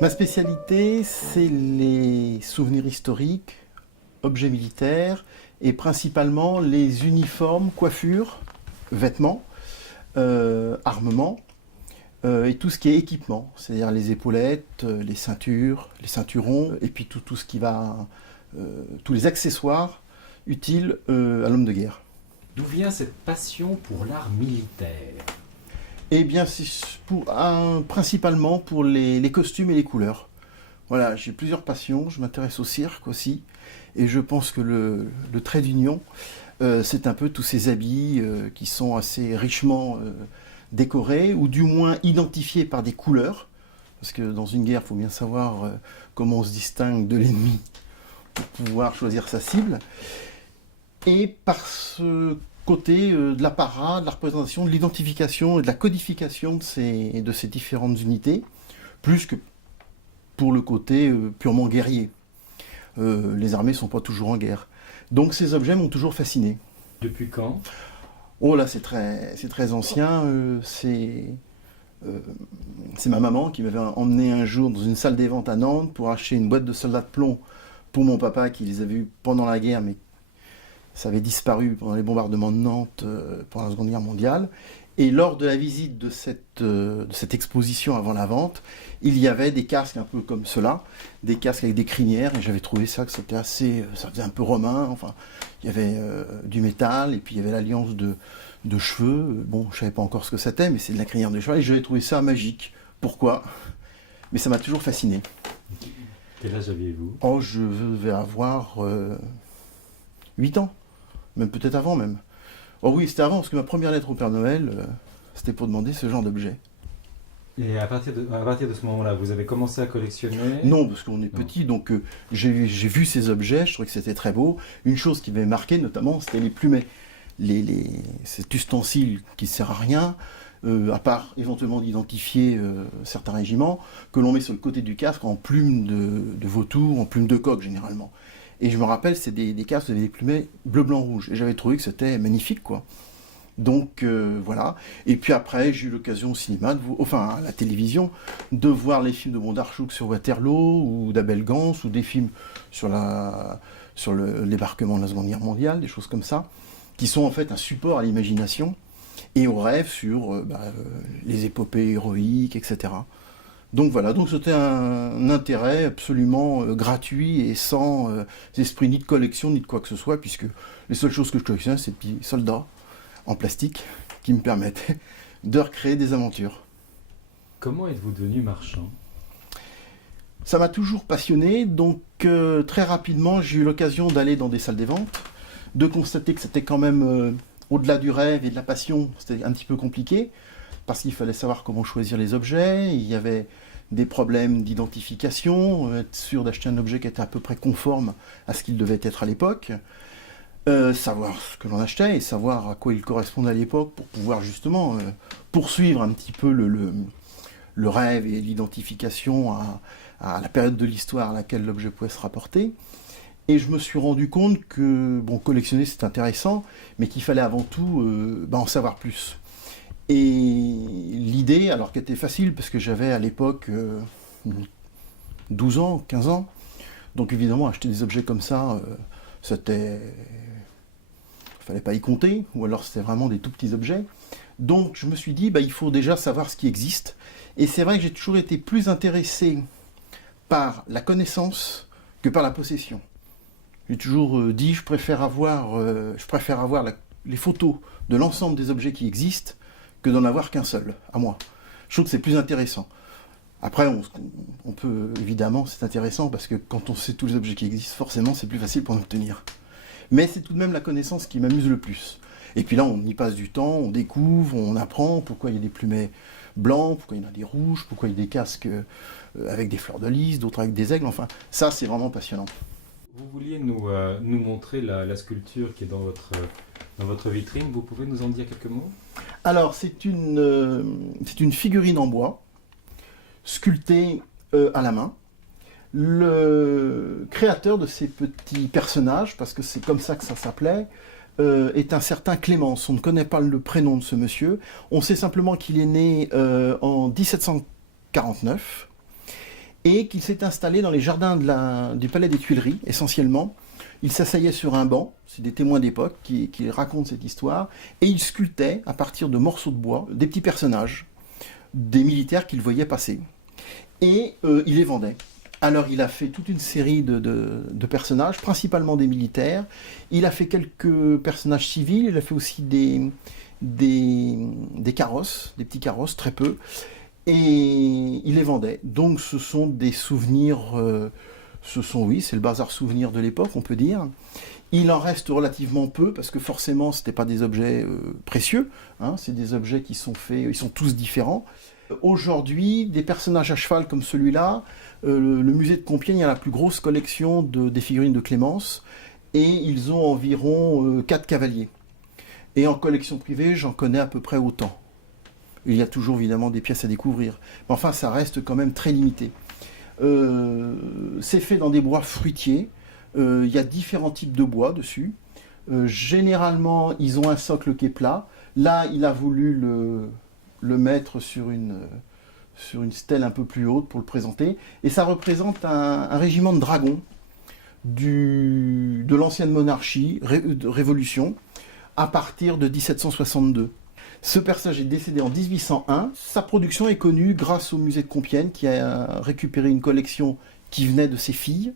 Ma spécialité, c'est les souvenirs historiques, objets militaires et principalement les uniformes, coiffures, vêtements, armements et tout ce qui est équipement, c'est-à-dire les épaulettes, les ceintures, les ceinturons et puis tout ce qui va, tous les accessoires utiles à l'homme de guerre. D'où vient cette passion pour l'art militaire? Eh bien, c'est principalement pour les costumes et les couleurs. Voilà, j'ai plusieurs passions, je m'intéresse au cirque aussi, et je pense que le trait d'union, c'est un peu tous ces habits qui sont assez richement décorés, ou du moins identifiés par des couleurs, parce que dans une guerre, il faut bien savoir comment on se distingue de l'ennemi pour pouvoir choisir sa cible, et par ce côté de l'apparat, de la représentation, de l'identification et de la codification de ces différentes unités, plus que pour le côté purement guerrier. Les armées ne sont pas toujours en guerre. Donc ces objets m'ont toujours fasciné. Depuis quand? Oh là, c'est très ancien. C'est ma maman qui m'avait emmené un jour dans une salle des ventes à Nantes pour acheter une boîte de soldats de plomb pour mon papa qui les avait eus pendant la guerre, mais ça avait disparu pendant les bombardements de Nantes pendant la Seconde Guerre mondiale. Et lors de la visite de cette exposition avant la vente, il y avait des casques un peu comme cela, des casques avec des crinières, et j'avais trouvé ça que c'était assez, ça faisait un peu romain, enfin, il y avait du métal, et puis il y avait l'alliance de cheveux, bon, je savais pas encore ce que c'était, mais c'est de la crinière de cheval, et j'avais trouvé ça magique. Pourquoi? Mais ça m'a toujours fasciné. Quel âge aviez-vous? Oh, je vais avoir 8 ans, même peut-être avant même. Oh oui, c'était avant, parce que ma première lettre au Père Noël, c'était pour demander ce genre d'objet. Et à partir de ce moment-là, vous avez commencé à collectionner? Non, parce qu'on est petit, donc j'ai vu ces objets, je trouvais que c'était très beau. Une chose qui m'avait marqué, notamment, c'était les plumets. Cet ustensile qui ne sert à rien, à part éventuellement d'identifier certains régiments, que l'on met sur le côté du casque en plume de vautour, en plume de coq généralement. Et je me rappelle, c'est des casques avec des plumets bleu, blanc, rouge. Et j'avais trouvé que c'était magnifique, quoi. Donc voilà. Et puis après, j'ai eu l'occasion au cinéma, enfin à la télévision, de voir les films de Bondarchuk sur Waterloo, ou d'Abel Gans, ou des films sur le débarquement de la Seconde Guerre mondiale, des choses comme ça, qui sont en fait un support à l'imagination et au rêve sur les épopées héroïques, etc. Donc voilà, donc c'était un intérêt absolument gratuit et sans esprit ni de collection ni de quoi que ce soit, puisque les seules choses que je collectionnais, c'est des petits soldats en plastique qui me permettaient de recréer des aventures. Comment êtes-vous devenu marchand? Ça m'a toujours passionné, donc très rapidement j'ai eu l'occasion d'aller dans des salles des ventes, de constater que c'était quand même au-delà du rêve et de la passion, c'était un petit peu compliqué, parce qu'il fallait savoir comment choisir les objets, il y avait des problèmes d'identification, être sûr d'acheter un objet qui était à peu près conforme à ce qu'il devait être à l'époque, savoir ce que l'on achetait et savoir à quoi il correspondait à l'époque pour pouvoir justement poursuivre un petit peu le rêve et l'identification à la période de l'histoire à laquelle l'objet pouvait se rapporter. Et je me suis rendu compte que bon, collectionner c'est intéressant, mais qu'il fallait avant tout en savoir plus. Et l'idée, alors qu'elle était facile, parce que j'avais à l'époque 12 ans, 15 ans, donc évidemment acheter des objets comme ça, c'était... il fallait pas y compter, ou alors c'était vraiment des tout petits objets. Donc je me suis dit, il faut déjà savoir ce qui existe. Et c'est vrai que j'ai toujours été plus intéressé par la connaissance que par la possession. J'ai toujours dit, je préfère avoir les photos de l'ensemble des objets qui existent que d'en avoir qu'un seul, à moi. Je trouve que c'est plus intéressant. Après, on peut, évidemment, c'est intéressant parce que quand on sait tous les objets qui existent, forcément, c'est plus facile pour en obtenir. Mais c'est tout de même la connaissance qui m'amuse le plus. Et puis là, on y passe du temps, on découvre, on apprend pourquoi il y a des plumets blancs, pourquoi il y en a des rouges, pourquoi il y a des casques avec des fleurs de lys, d'autres avec des aigles, enfin, ça, c'est vraiment passionnant. Vous vouliez nous montrer la sculpture qui est dans votre vitrine. Vous pouvez nous en dire quelques mots? Alors, c'est une figurine en bois, sculptée à la main. Le créateur de ces petits personnages, parce que c'est comme ça que ça s'appelait, est un certain Clémence. On ne connaît pas le prénom de ce monsieur. On sait simplement qu'il est né en 1749 et qu'il s'est installé dans les jardins du Palais des Tuileries, essentiellement. Il s'asseyait sur un banc, c'est des témoins d'époque qui racontent cette histoire, et il sculptait, à partir de morceaux de bois, des petits personnages, des militaires qu'il voyait passer. Et il les vendait. Alors il a fait toute une série de personnages, principalement des militaires. Il a fait quelques personnages civils, il a fait aussi des carrosses, des petits carrosses, très peu. Et il les vendait. Donc ce sont des souvenirs, oui, c'est le bazar souvenir de l'époque, on peut dire. Il en reste relativement peu, parce que forcément, ce n'étaient pas des objets précieux. Hein, c'est des objets qui sont faits, ils sont tous différents. Aujourd'hui, des personnages à cheval comme celui-là, le musée de Compiègne a la plus grosse collection des figurines de Clémence, et ils ont environ 4 cavaliers. Et en collection privée, j'en connais à peu près autant. Il y a toujours évidemment des pièces à découvrir. Mais enfin, ça reste quand même très limité. C'est fait dans des bois fruitiers. Il y a différents types de bois dessus. Généralement, ils ont un socle qui est plat. Là, il a voulu le mettre sur une stèle un peu plus haute pour le présenter. Et ça représente un régiment de dragons de l'ancienne monarchie, de Révolution, à partir de 1762. Ce personnage est décédé en 1801. Sa production est connue grâce au musée de Compiègne qui a récupéré une collection qui venait de ses filles.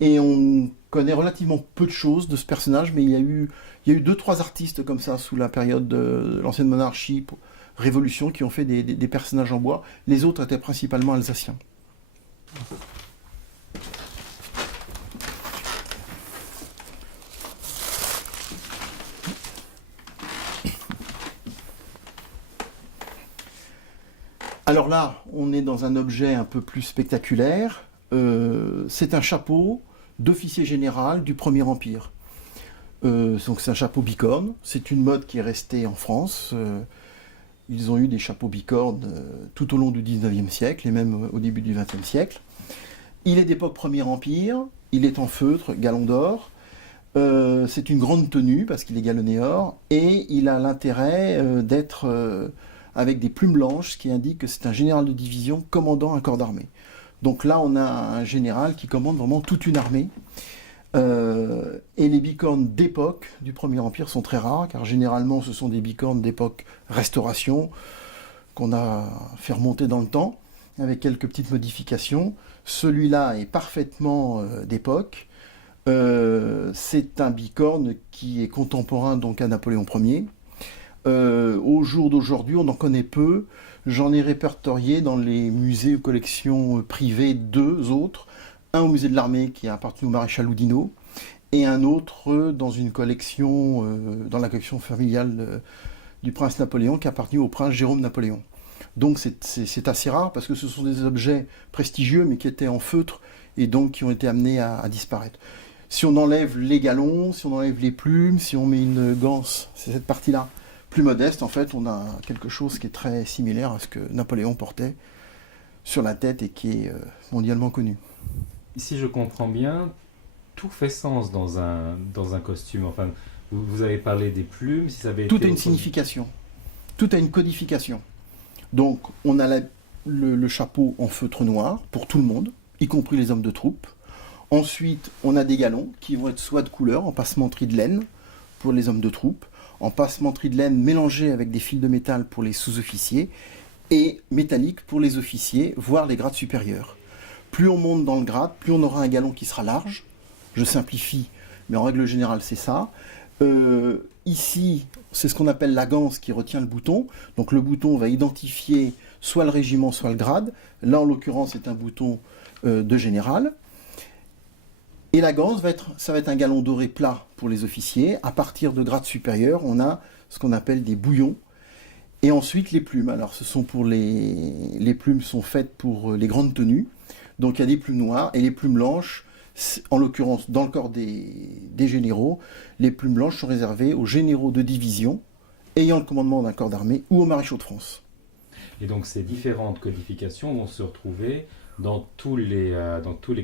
Et on connaît relativement peu de choses de ce personnage, mais il y a eu 2-3 artistes comme ça sous la période de l'ancienne monarchie, Révolution, qui ont fait des personnages en bois. Les autres étaient principalement alsaciens. Alors là, on est dans un objet un peu plus spectaculaire. C'est un chapeau d'officier général du Premier Empire. Donc c'est un chapeau bicorne. C'est une mode qui est restée en France. Ils ont eu des chapeaux bicornes tout au long du 19e siècle et même au début du 20e siècle. Il est d'époque Premier Empire. Il est en feutre, galon d'or. C'est une grande tenue parce qu'il est galonné or. Et il a l'intérêt d'être avec des plumes blanches, ce qui indique que c'est un général de division commandant un corps d'armée. Donc là, on a un général qui commande vraiment toute une armée. Et les bicornes d'époque du Premier Empire sont très rares, car généralement, ce sont des bicornes d'époque Restauration, qu'on a fait remonter dans le temps, avec quelques petites modifications. Celui-là est parfaitement d'époque. C'est un bicorne qui est contemporain donc à Napoléon Ier. Au jour d'aujourd'hui, on en connaît peu. J'en ai répertorié dans les musées ou collections privées 2 autres. Un au musée de l'armée qui a appartenu au maréchal Oudinot et un autre dans une collection, dans la collection familiale du prince Napoléon qui a appartenu au prince Jérôme Napoléon. Donc c'est assez rare parce que ce sont des objets prestigieux mais qui étaient en feutre et donc qui ont été amenés à disparaître. Si on enlève les galons, si on enlève les plumes, si on met une ganse, c'est cette partie-là plus modeste, en fait, on a quelque chose qui est très similaire à ce que Napoléon portait sur la tête et qui est mondialement connu. Si je comprends bien, tout fait sens dans un costume. Enfin, vous avez parlé des plumes, si ça avait Tout été a une signification, tout a une codification. Donc, on a le chapeau en feutre noir pour tout le monde, y compris les hommes de troupe. Ensuite, on a des galons qui vont être soit de couleur, en passementerie de laine pour les hommes de troupe, en passementerie de laine mélangée avec des fils de métal pour les sous-officiers et métallique pour les officiers, voire les grades supérieurs. Plus on monte dans le grade, plus on aura un galon qui sera large. Je simplifie, mais en règle générale, c'est ça. Ici, c'est ce qu'on appelle la ganse qui retient le bouton. Donc le bouton va identifier soit le régiment, soit le grade. Là, en l'occurrence, c'est un bouton de général. Et la ganse, ça va être un galon doré plat pour les officiers. À partir de grades supérieurs, on a ce qu'on appelle des bouillons. Et ensuite, les plumes. Alors, les plumes sont faites pour les grandes tenues. Donc, il y a des plumes noires et les plumes blanches, en l'occurrence, dans le corps des généraux, les plumes blanches sont réservées aux généraux de division ayant le commandement d'un corps d'armée ou aux maréchaux de France. Et donc, ces différentes codifications vont se retrouver dans tous les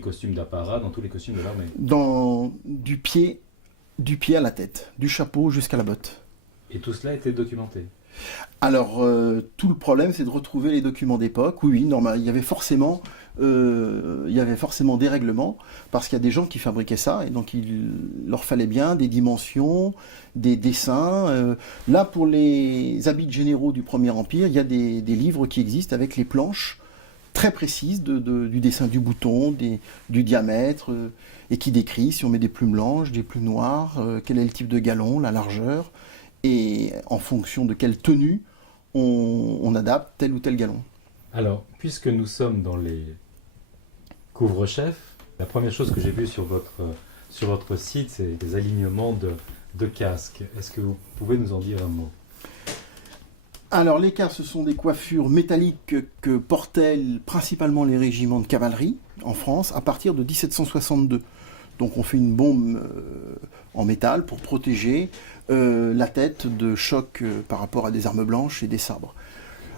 costumes d'apparat, dans tous les costumes de l'armée. Du pied à la tête, du chapeau jusqu'à la botte. Et tout cela a été documenté. Alors, tout le problème, c'est de retrouver les documents d'époque. Oui, normal, il y avait forcément des règlements, parce qu'il y a des gens qui fabriquaient ça, et donc il leur fallait bien des dimensions, des dessins. Là, pour les habits généraux du Premier Empire, il y a des livres qui existent avec les planches très précises du dessin du bouton, du diamètre, et qui décrit si on met des plumes blanches, des plumes noires, quel est le type de galon, la largeur, et en fonction de quelle tenue on adapte tel ou tel galon. Alors, puisque nous sommes dans les couvre-chefs, la première chose que j'ai vue sur votre site, c'est des alignements de casques. Est-ce que vous pouvez nous en dire un mot? Alors, les casques, ce sont des coiffures métalliques que portaient principalement les régiments de cavalerie en France à partir de 1762. Donc, on fait une bombe en métal pour protéger la tête de chocs par rapport à des armes blanches et des sabres.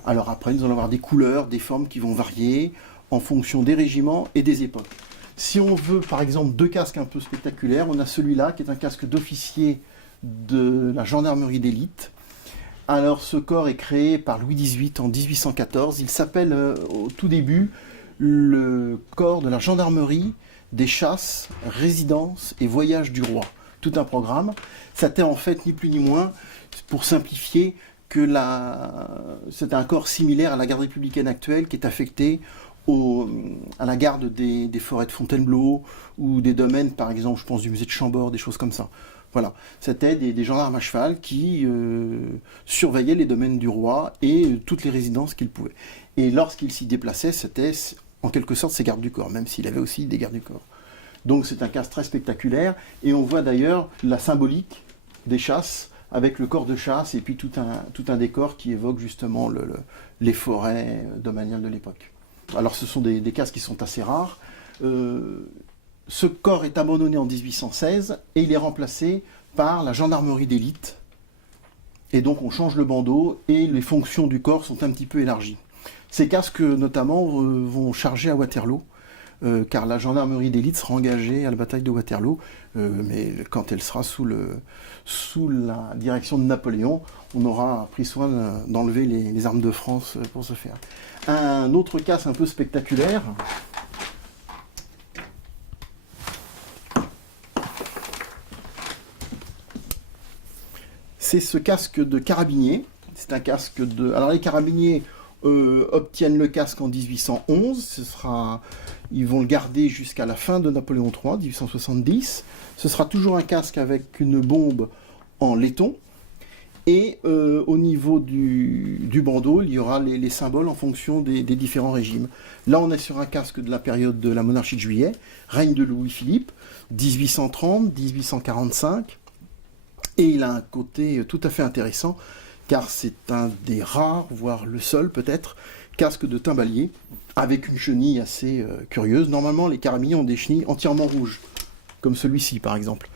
Alors après, nous allons avoir des couleurs, des formes qui vont varier en fonction des régiments et des époques. Si on veut, par exemple, deux casques un peu spectaculaires, on a celui-là qui est un casque d'officier de la gendarmerie d'élite. Alors ce corps est créé par Louis XVIII en 1814. Il s'appelle au tout début le corps de la gendarmerie des chasses, résidences et voyages du roi. Tout un programme. C'était en fait ni plus ni moins, pour simplifier, que c'est un corps similaire à la garde républicaine actuelle qui est affecté à la garde des forêts de Fontainebleau ou des domaines, par exemple, je pense du musée de Chambord, des choses comme ça. Voilà, c'était des gendarmes à cheval qui surveillaient les domaines du roi et toutes les résidences qu'il pouvait. Et lorsqu'il s'y déplaçait, c'était en quelque sorte ses gardes du corps, même s'il avait aussi des gardes du corps. Donc c'est un casque très spectaculaire, et on voit d'ailleurs la symbolique des chasses, avec le corps de chasse, et puis tout un décor qui évoque justement les forêts domaniales de l'époque. Alors ce sont des casques qui sont assez rares. Ce corps est abandonné en 1816, et il est remplacé par la gendarmerie d'élite. Et donc on change le bandeau, et les fonctions du corps sont un petit peu élargies. Ces casques, notamment, vont charger à Waterloo, car la gendarmerie d'élite sera engagée à la bataille de Waterloo, mais quand elle sera sous la direction de Napoléon, on aura pris soin d'enlever les armes de France pour ce faire. Un autre casque un peu spectaculaire, c'est ce casque de carabinier. C'est un casque de... Alors les carabiniers obtiennent le casque en 1811, ils vont le garder jusqu'à la fin de Napoléon III, 1870. Ce sera toujours un casque avec une bombe en laiton. Et au niveau du bandeau, il y aura les symboles en fonction des différents régimes. Là, on est sur un casque de la période de la monarchie de Juillet, règne de Louis-Philippe, 1830-1845. Et il a un côté tout à fait intéressant, car c'est un des rares, voire le seul peut-être, casque de timbalier, avec une chenille assez curieuse. Normalement, les carabiniers ont des chenilles entièrement rouges, comme celui-ci par exemple.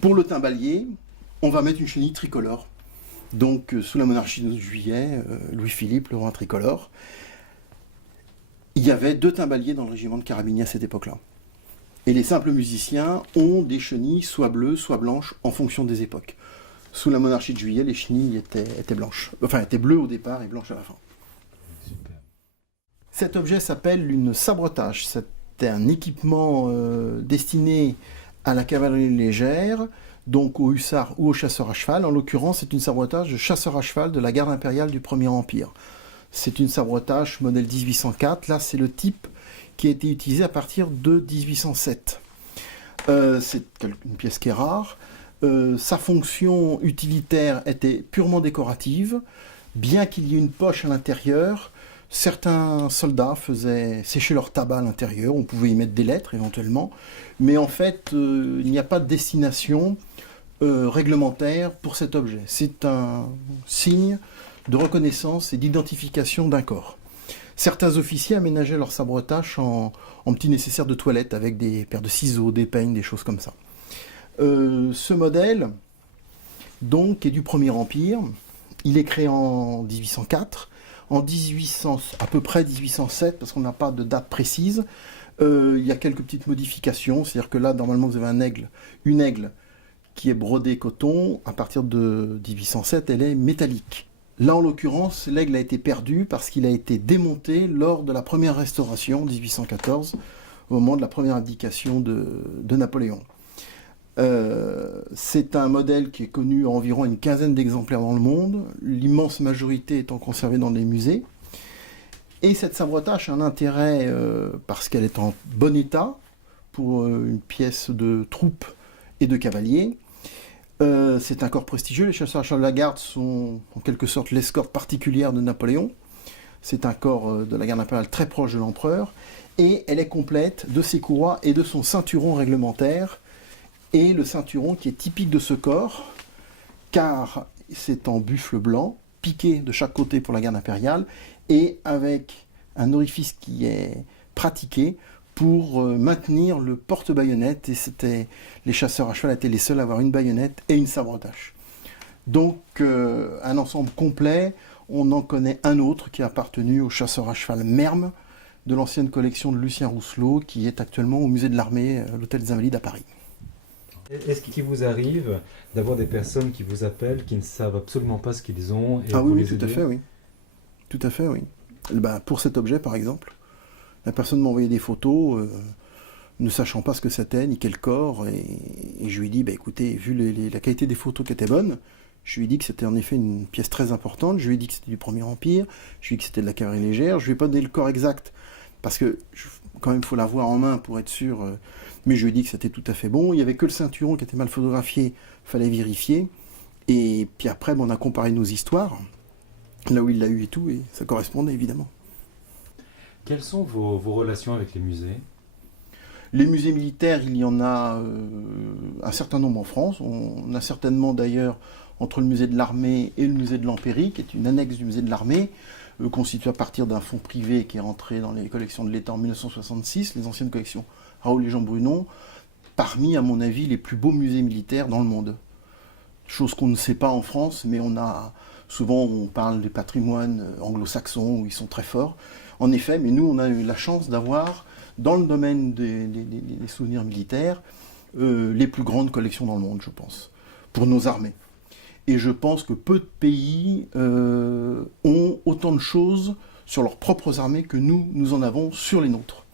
Pour le timbalier, on va mettre une chenille tricolore. Donc, sous la monarchie de Juillet, Louis-Philippe, le roi tricolore, il y avait 2 timbaliers dans le régiment de carabiniers à cette époque-là. Et les simples musiciens ont des chenilles soit bleues, soit blanches, en fonction des époques. Sous la monarchie de Juillet, les chenilles étaient blanches. Enfin, étaient bleues au départ et blanches à la fin. Super. Cet objet s'appelle une sabretage. C'était un équipement destiné à la cavalerie légère, donc aux hussards ou aux chasseurs à cheval. En l'occurrence, c'est une sabretage de chasseurs à cheval de la garde impériale du Premier Empire. C'est une sabretage modèle 1804. Là, c'est le type qui a été utilisé à partir de 1807. C'est une pièce qui est rare. Sa fonction utilitaire était purement décorative, bien qu'il y ait une poche à l'intérieur. Certains soldats faisaient sécher leur tabac à l'intérieur, on pouvait y mettre des lettres éventuellement, mais en fait, il n'y a pas de destination réglementaire pour cet objet. C'est un signe de reconnaissance et d'identification d'un corps. Certains officiers aménageaient leur sabretage en petits nécessaires de toilette, avec des paires de ciseaux, des peignes, des choses comme ça. Ce modèle, donc, est du Premier Empire. Il est créé en 1804. En à peu près 1807, parce qu'on n'a pas de date précise, il y a quelques petites modifications. C'est-à-dire que là, normalement, vous avez une aigle qui est brodée coton. À partir de 1807, elle est métallique. Là, en l'occurrence, l'aigle a été perdu parce qu'il a été démonté lors de la première restauration, 1814, au moment de la première abdication de Napoléon. C'est un modèle qui est connu environ une quinzaine d'exemplaires dans le monde, l'immense majorité étant conservée dans des musées. Et cette sabrotache a un intérêt parce qu'elle est en bon état pour une pièce de troupe et de cavalier. C'est un corps prestigieux. Les chasseurs à cheval de la garde sont en quelque sorte l'escorte particulière de Napoléon. C'est un corps de la garde impériale très proche de l'empereur. Et elle est complète de ses courroies et de son ceinturon réglementaire. Et le ceinturon qui est typique de ce corps, car c'est en buffle blanc, piqué de chaque côté pour la garde impériale, et avec un orifice qui est pratiqué pour maintenir le porte-baïonnette, et les chasseurs à cheval étaient les seuls à avoir une baïonnette et une sabrotache. Donc un ensemble complet. On en connaît un autre qui a appartenu au chasseur à cheval Merme, de l'ancienne collection de Lucien Rousselot, qui est actuellement au musée de l'armée, à l'hôtel des Invalides à Paris. Est-ce qu'il vous arrive d'avoir des personnes qui vous appellent, qui ne savent absolument pas ce qu'ils ont et Ah vous oui, les tout aidez? à fait, oui. Tout à fait, oui. Ben, pour cet objet, par exemple, la personne m'a envoyé des photos, ne sachant pas ce que c'était, ni quel corps, et je lui ai dit, bah, écoutez, vu la qualité des photos qui étaient bonnes, je lui ai dit que c'était en effet une pièce très importante, je lui ai dit que c'était du Premier Empire, je lui ai dit que c'était de la cavalerie légère, je lui ai pas donné le corps exact, parce que quand même, il faut l'avoir en main pour être sûr, mais je lui ai dit que c'était tout à fait bon. Il n'y avait que le ceinturon qui était mal photographié, il fallait vérifier, et puis après, on a comparé nos histoires, là où il l'a eu et tout, et ça correspondait évidemment. Quelles sont vos relations avec les musées? Les musées militaires, il y en a un certain nombre en France. On a certainement d'ailleurs, entre le musée de l'armée et le musée de l'Empéry, qui est une annexe du musée de l'armée, constituée à partir d'un fonds privé qui est rentré dans les collections de l'État en 1966, les anciennes collections Raoul et Jean Brunon, parmi, à mon avis, les plus beaux musées militaires dans le monde. Chose qu'on ne sait pas en France, mais souvent on parle des patrimoines anglo-saxons où ils sont très forts. En effet, mais nous on a eu la chance d'avoir, dans le domaine des souvenirs militaires, les plus grandes collections dans le monde, je pense, pour nos armées. Et je pense que peu de pays ont autant de choses sur leurs propres armées que nous en avons sur les nôtres.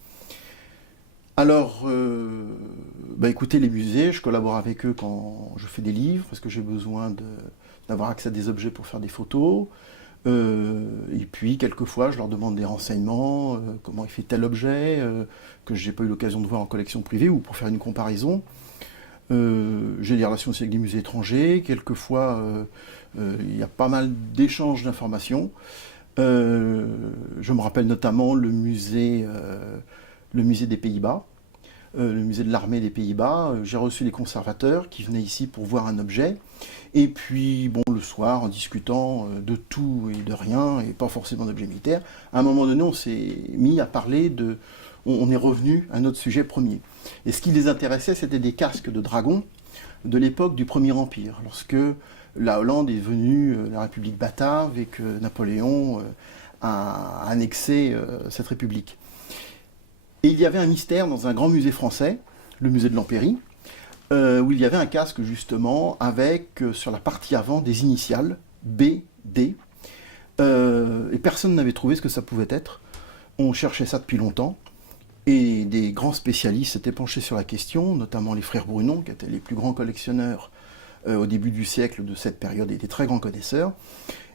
Alors, écoutez, les musées, je collabore avec eux quand je fais des livres, parce que j'ai besoin d'avoir accès à des objets pour faire des photos. Et puis, quelquefois, je leur demande des renseignements, comment il fait tel objet, que je n'ai pas eu l'occasion de voir en collection privée, ou pour faire une comparaison. J'ai des relations aussi avec des musées étrangers. Quelquefois, il y a pas mal d'échanges d'informations. Je me rappelle notamment le musée des Pays-Bas, le musée de l'armée des Pays-Bas. J'ai reçu les conservateurs qui venaient ici pour voir un objet. Et puis, le soir, en discutant de tout et de rien, et pas forcément d'objets militaires, à un moment donné, on s'est mis à parler on est revenu à notre sujet premier. Et ce qui les intéressait, c'était des casques de dragons de l'époque du Premier Empire, lorsque la Hollande est venue, la République batave, et que Napoléon a annexé cette République. Et il y avait un mystère dans un grand musée français, le musée de l'Empéry, où il y avait un casque justement avec sur la partie avant des initiales B, D, et personne n'avait trouvé ce que ça pouvait être. On cherchait ça depuis longtemps, et des grands spécialistes s'étaient penchés sur la question, notamment les frères Brunon, qui étaient les plus grands collectionneurs au début du siècle de cette période, et des très grands connaisseurs.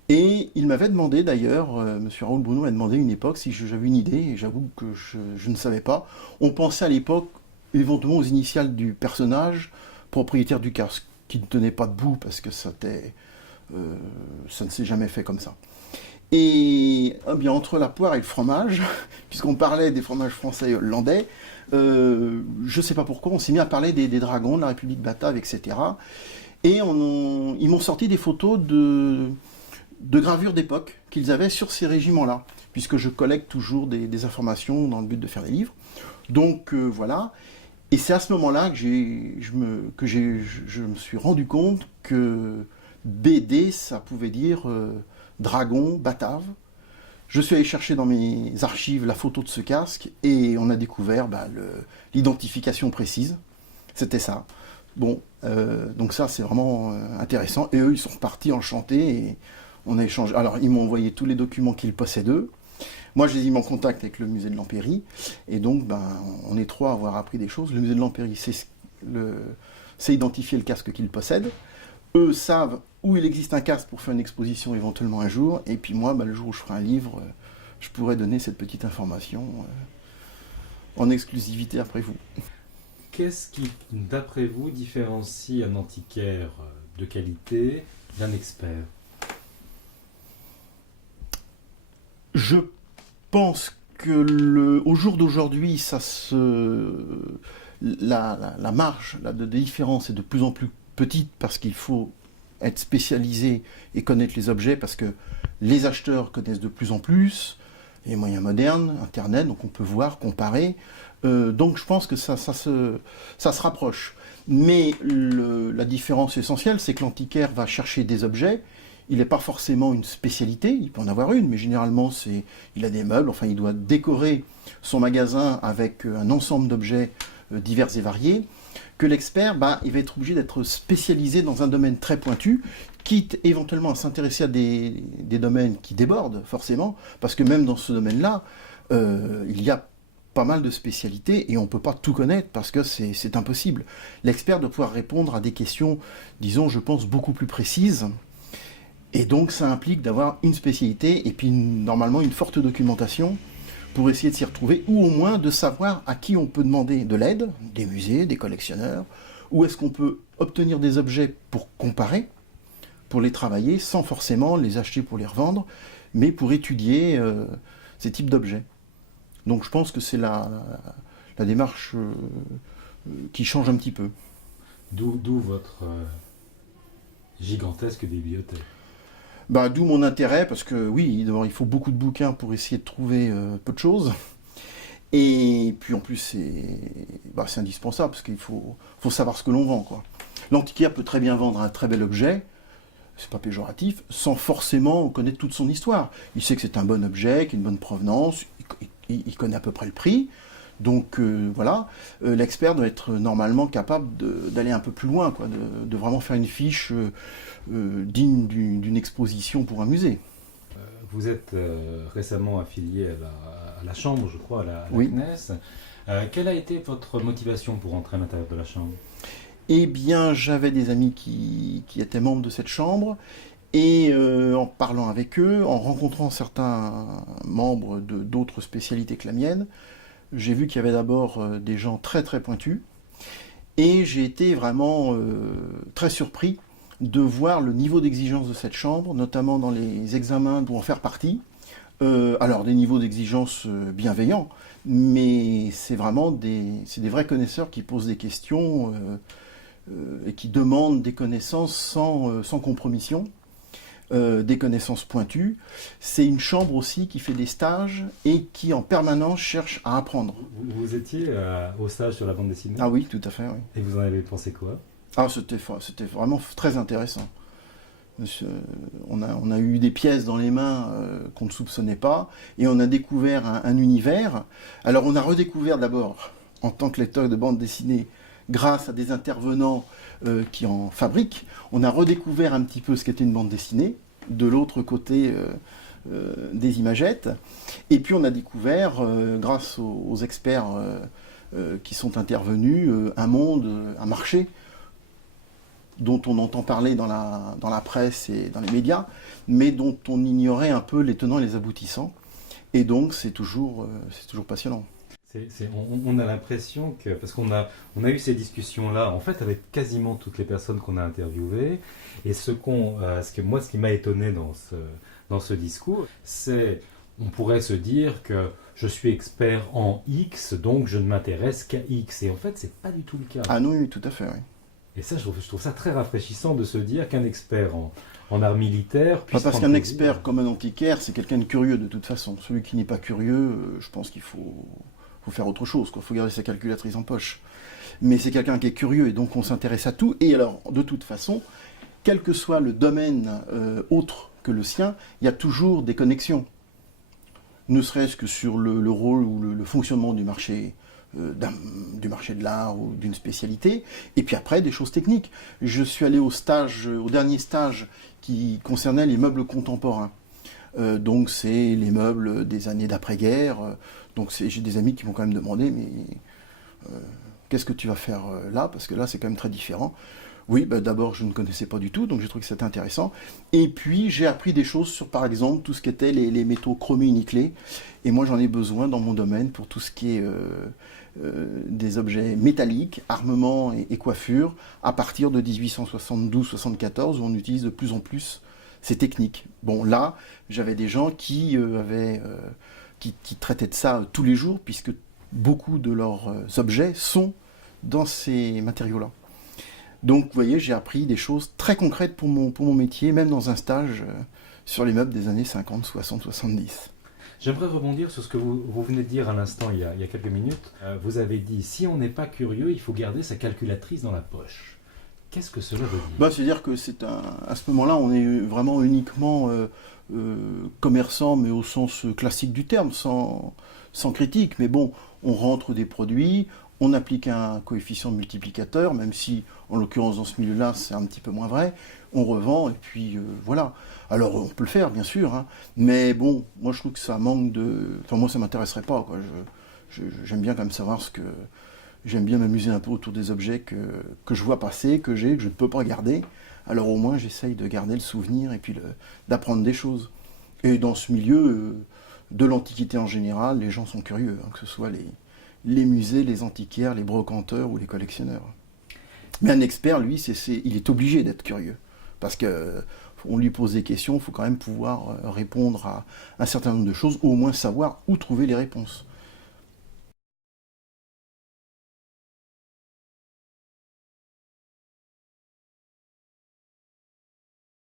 Et il m'avait demandé d'ailleurs, M. Raoul Brunon m'a demandé une époque si j'avais une idée, et j'avoue que je ne savais pas. On pensait à l'époque éventuellement aux initiales du personnage propriétaire du casque, qui ne tenait pas debout parce que ça ne s'est jamais fait comme ça. Et bien entre la poire et le fromage, puisqu'on parlait des fromages français et hollandais, je ne sais pas pourquoi, on s'est mis à parler des dragons, de la République batave, etc. Et ils m'ont sorti des photos de gravures d'époque qu'ils avaient sur ces régiments-là, puisque je collecte toujours des informations dans le but de faire des livres. Donc voilà. Et c'est à ce moment-là que je me suis rendu compte que BD, ça pouvait dire dragon, batave. Je suis allé chercher dans mes archives la photo de ce casque et on a découvert l'identification précise. C'était ça. Bon, donc ça c'est vraiment intéressant. Et eux, ils sont repartis enchantés et On a échangé. Alors, ils m'ont envoyé tous les documents qu'ils possèdent eux. Moi, je les ai mis en contact avec le musée de l'Empéry. Et donc, on est trois à avoir appris des choses. Le musée de l'Empéry sait identifier le casque qu'ils possèdent. Eux savent où il existe un casque pour faire une exposition éventuellement un jour. Et puis moi, le jour où je ferai un livre, je pourrai donner cette petite information en exclusivité après vous. Qu'est-ce qui, d'après vous, différencie un antiquaire de qualité d'un expert? Je pense que au jour d'aujourd'hui, la marge de différence est de plus en plus petite parce qu'il faut être spécialisé et connaître les objets parce que les acheteurs connaissent de plus en plus les moyens modernes, Internet, donc on peut voir, comparer. Donc je pense que ça se rapproche. Mais la différence essentielle, c'est que l'antiquaire va chercher des objets. Il n'est pas forcément une spécialité, il peut en avoir une, mais généralement il a des meubles, enfin il doit décorer son magasin avec un ensemble d'objets divers et variés, que l'expert, il va être obligé d'être spécialisé dans un domaine très pointu, quitte éventuellement à s'intéresser à des domaines qui débordent forcément, parce que même dans ce domaine-là, il y a pas mal de spécialités et on ne peut pas tout connaître parce que c'est impossible. L'expert doit pouvoir répondre à des questions, disons, je pense, beaucoup plus précises. Et donc ça implique d'avoir une spécialité et puis normalement une forte documentation pour essayer de s'y retrouver, ou au moins de savoir à qui on peut demander de l'aide, des musées, des collectionneurs, où est-ce qu'on peut obtenir des objets pour comparer, pour les travailler, sans forcément les acheter pour les revendre, mais pour étudier ces types d'objets. Donc je pense que c'est la démarche qui change un petit peu. D'où votre gigantesque bibliothèque. D'où mon intérêt, parce que oui, il faut beaucoup de bouquins pour essayer de trouver peu de choses. Et puis en plus, c'est indispensable, parce qu'il faut savoir ce que l'on vend, quoi. L'antiquaire peut très bien vendre un très bel objet, c'est pas péjoratif, sans forcément connaître toute son histoire. Il sait que c'est un bon objet, qu'il a une bonne provenance, il connaît à peu près le prix. Donc voilà, l'expert doit être normalement capable d'aller un peu plus loin, quoi, de vraiment faire une fiche digne d'une exposition pour un musée. Vous êtes récemment affilié à la Chambre, je crois, à la oui. CNES. Quelle a été votre motivation pour entrer à l'intérieur de la Chambre? Eh bien, j'avais des amis qui étaient membres de cette Chambre, et en parlant avec eux, en rencontrant certains membres d'autres spécialités que la mienne, j'ai vu qu'il y avait d'abord des gens très très pointus, et j'ai été vraiment très surpris de voir le niveau d'exigence de cette chambre, notamment dans les examens pour en faire partie. Alors des niveaux d'exigence bienveillants, mais c'est vraiment des vrais connaisseurs qui posent des questions et qui demandent des connaissances sans compromission. Des connaissances pointues. C'est une chambre aussi qui fait des stages et qui en permanence cherche à apprendre. Vous étiez au stage sur la bande dessinée? Ah oui, tout à fait. Oui. Et vous en avez pensé quoi? C'était vraiment très intéressant. On a eu des pièces dans les mains qu'on ne soupçonnait pas, et on a découvert un univers. Alors on a redécouvert d'abord, en tant que lecteur de bande dessinée, grâce à des intervenants qui en fabriquent, on a redécouvert un petit peu ce qu'était une bande dessinée, de l'autre côté des imagettes. Et puis on a découvert, grâce aux experts qui sont intervenus, un monde, un marché, dont on entend parler dans la presse et dans les médias, mais dont on ignorait un peu les tenants et les aboutissants. Et donc c'est toujours passionnant. On a l'impression que, parce qu'on a eu ces discussions-là, en fait, avec quasiment toutes les personnes qu'on a interviewées, et ce qui m'a étonné dans ce discours, c'est, on pourrait se dire que je suis expert en X, donc je ne m'intéresse qu'à X, et en fait, c'est pas du tout le cas. Ah non, oui, tout à fait, oui. Et ça, je trouve ça très rafraîchissant de se dire qu'un expert en art militaire puisse... Parce qu'un expert comme un antiquaire, c'est quelqu'un de curieux de toute façon. Celui qui n'est pas curieux, je pense qu'il faut faire autre chose, quoi. Faut garder sa calculatrice en poche. Mais c'est quelqu'un qui est curieux, et donc on s'intéresse à tout. Et alors, de toute façon, quel que soit le domaine autre que le sien, il y a toujours des connexions. Ne serait-ce que sur le rôle ou le fonctionnement du marché du marché de l'art ou d'une spécialité, et puis après des choses techniques. Je suis allé au dernier stage qui concernait les meubles contemporains. Donc c'est les meubles des années d'après-guerre. Donc j'ai des amis qui m'ont quand même demandé, mais qu'est-ce que tu vas faire là? Parce que là c'est quand même très différent. Oui, bah, d'abord je ne connaissais pas du tout, donc j'ai trouvé que c'était intéressant. Et puis j'ai appris des choses sur par exemple tout ce qui était les métaux chromés nickelés. Et moi j'en ai besoin dans mon domaine pour tout ce qui est des objets métalliques, armements et coiffures, à partir de 1872-74, où on utilise de plus en plus ces techniques. Bon, là, j'avais des gens qui traitaient de ça tous les jours, puisque beaucoup de leurs objets sont dans ces matériaux-là. Donc, vous voyez, j'ai appris des choses très concrètes pour mon métier, même dans un stage sur les meubles des années 50, 60, 70. J'aimerais rebondir sur ce que vous venez de dire à l'instant, il y a quelques minutes. Vous avez dit, si on n'est pas curieux, il faut garder sa calculatrice dans la poche. Qu'est-ce que cela veut dire? C'est-à-dire que à ce moment-là, on est vraiment uniquement commerçant, mais au sens classique du terme, sans critique. Mais bon, on rentre des produits, on applique un coefficient multiplicateur, même si, en l'occurrence, dans ce milieu-là, c'est un petit peu moins vrai. On revend, et puis voilà. Alors, on peut le faire, bien sûr, hein, mais bon, moi, je trouve que ça manque de... Enfin, moi, ça m'intéresserait pas, quoi. J'aime bien quand même savoir ce que... J'aime bien m'amuser un peu autour des objets que je vois passer, que je ne peux pas garder. Alors, au moins, j'essaye de garder le souvenir et puis d'apprendre des choses. Et dans ce milieu de l'Antiquité en général, les gens sont curieux, hein, que ce soit les musées, les antiquaires, les brocanteurs ou les collectionneurs. Mais un expert, lui, il est obligé d'être curieux. Parce qu'on lui pose des questions, il faut quand même pouvoir répondre à un certain nombre de choses, ou au moins savoir où trouver les réponses.